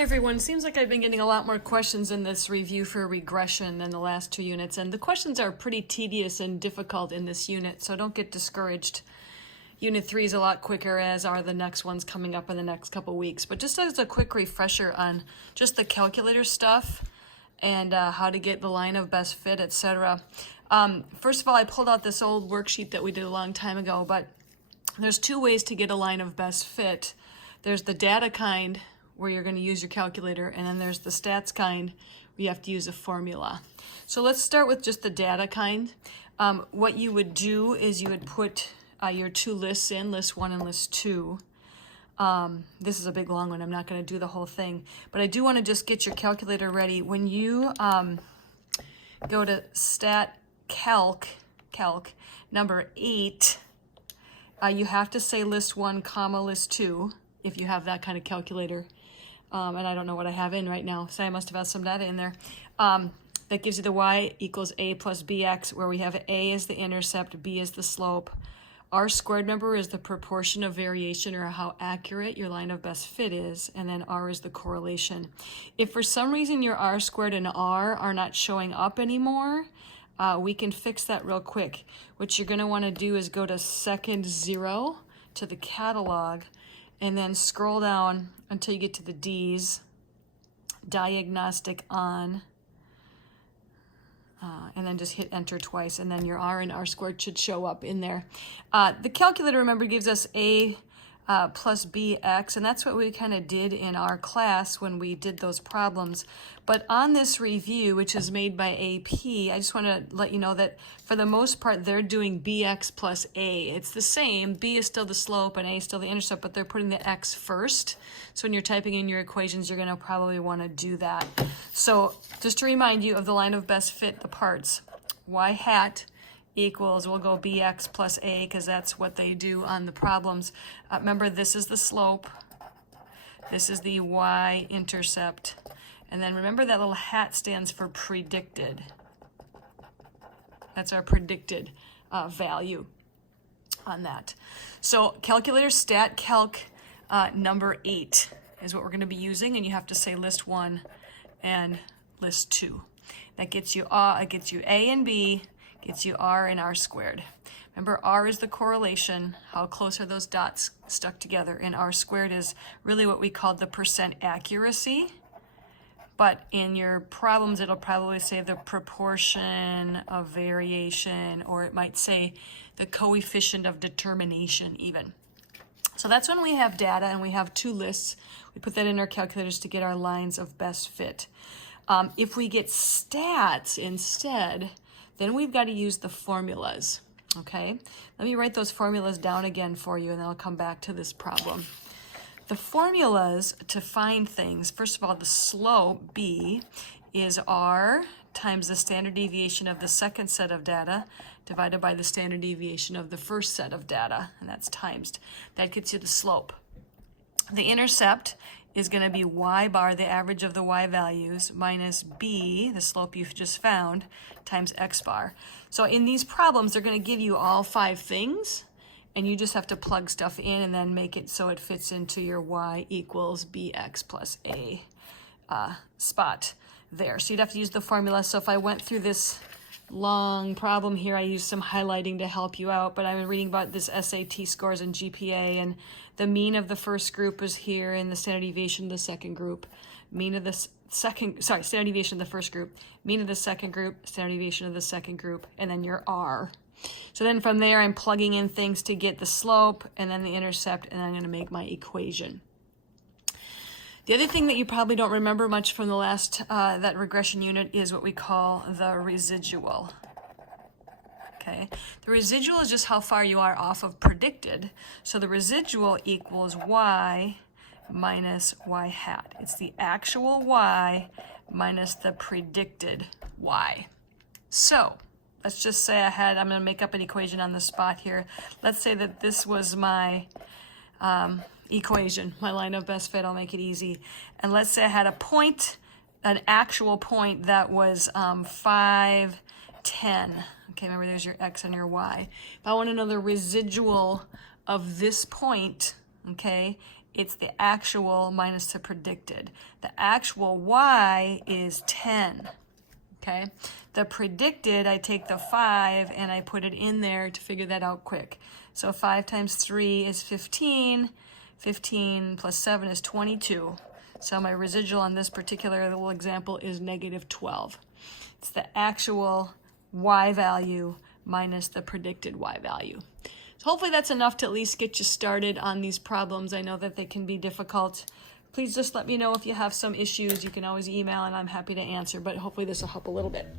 Hi everyone, seems like I've been getting a lot more questions in this review for regression than the last two units, and the questions are pretty tedious and difficult in this unit, so don't get discouraged. Unit 3 is a lot quicker, as are the next ones coming up in the next couple weeks. But just as a quick refresher on just the calculator stuff and how to get the line of best fit, etc. First of all, I pulled out this old worksheet that we did a long time ago, but there's two ways to get a line of best fit. There's the data kind, where you're going to use your calculator, and then there's the stats kind where you have to use a formula. So let's start with just the data kind. What you would do is you would put your two lists in, list 1 and list 2. This is a big long one, I'm not going to do the whole thing, but I do want to just get your calculator ready. When you go to stat calc number 8, you have to say list 1 comma list 2 if you have that kind of calculator. And I don't know what I have in right now, so I must have had some data in there. That gives you the y equals a plus bx, where we have a is the intercept, b is the slope. R squared, remember, is the proportion of variation, or how accurate your line of best fit is, and then R is the correlation. If for some reason your R squared and R are not showing up anymore, we can fix that real quick. What you're going to want to do is go to second 0 to the catalog, and then scroll down until you get to the D's, diagnostic on, and then just hit enter twice, and then your R and R squared should show up in there. The calculator, remember, gives us A plus BX, and that's what we kind of did in our class when we did those problems. But on this review, which is made by AP, I just want to let you know that for the most part, they're doing BX plus A. It's the same. B is still the slope and A is still the intercept, but they're putting the X first. So when you're typing in your equations, you're going to probably want to do that. So just to remind you of the line of best fit, the parts, Y hat equals, we'll go BX plus A because that's what they do on the problems. Remember, this is the slope. This is the y-intercept. And then remember that little hat stands for predicted. That's our predicted value on that. So calculator stat calc number 8 is what we're going to be using, and you have to say list 1 and list 2. That gets you A and B, gets you R and R squared. Remember, R is the correlation, how close are those dots stuck together, and R squared is really what we call the percent accuracy. But in your problems, it'll probably say the proportion of variation, or it might say the coefficient of determination even. So that's when we have data and we have two lists. We put that in our calculators to get our lines of best fit. If we get stats instead, then we've got to use the formulas, okay? Let me write those formulas down again for you, and then I'll come back to this problem. The formulas to find things, first of all, the slope, B, is R times the standard deviation of the second set of data divided by the standard deviation of the first set of data, and that's times. That gets you the slope. The intercept is going to be y bar, the average of the y values, minus b, the slope you've just found, times x bar. So in these problems, they're going to give you all 5 things, and you just have to plug stuff in and then make it so it fits into your y equals bx plus a spot there. So you'd have to use the formula. So if I went through this long problem here, I used some highlighting to help you out, but I've been reading about this SAT scores and GPA, and the mean of the first group was here, and the standard deviation of the second group, standard deviation of the first group, mean of the second group, standard deviation of the second group, and then your R. So then from there, I'm plugging in things to get the slope, and then the intercept, and I'm going to make my equation. The other thing that you probably don't remember much from the last, that regression unit, is what we call the residual. Okay, the residual is just how far you are off of predicted. So the residual equals y minus y hat. It's the actual y minus the predicted y. So let's just say I'm going to make up an equation on the spot here. Let's say that this was my equation, my line of best fit. I'll make it easy. And let's say I had a point, an actual point that was 5, 10. Okay, remember there's your x and your y. If I want to know the residual of this point, okay, it's the actual minus the predicted. The actual y is 10, okay? The predicted, I take the 5 and I put it in there to figure that out quick. So 5 times 3 is 15. 15 plus 7 is 22. So my residual on this particular little example is negative 12. It's the actual y value minus the predicted y value. So hopefully that's enough to at least get you started on these problems. I know that they can be difficult. Please just let me know if you have some issues. You can always email and I'm happy to answer, but hopefully this will help a little bit.